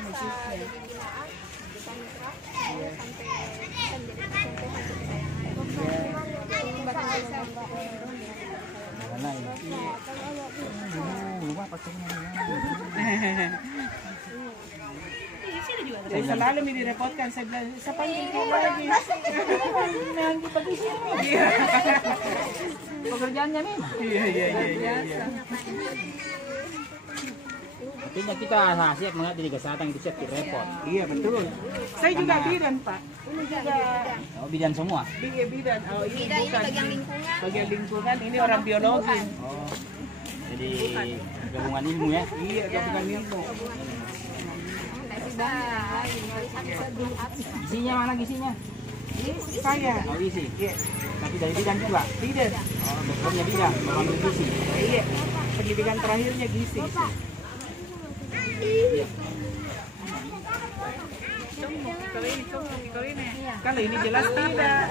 bisa jadi binaan, bisa mitra, sampai jadi sampai hasil saya selalu direpotkan, saya bilang, saya panggil kau lagi. Nanti pagi sini. Iya. Pekerjaannya nih. Iya. Artinya kita siap menghadapi kesehatan itu siap repot. Iya betul. Saya juga bidan Pak. Ini juga Oh, bidan semua. bidan. Oh ini bidan ini bukan bagian lingkungan. bagian lingkungan. Ini orang biologi. Oh. Jadi gabungan ilmu ya. Iya gabungan ilmu. Isinya mana isinya? Saya. Oh isi. Iya. Tapi dari bidan juga. Bidan. Oh, dokternya bidan, mengambil gizi. Iya. Pendidikan terakhirnya gizi. Iya. Kalau ini jelas tidak.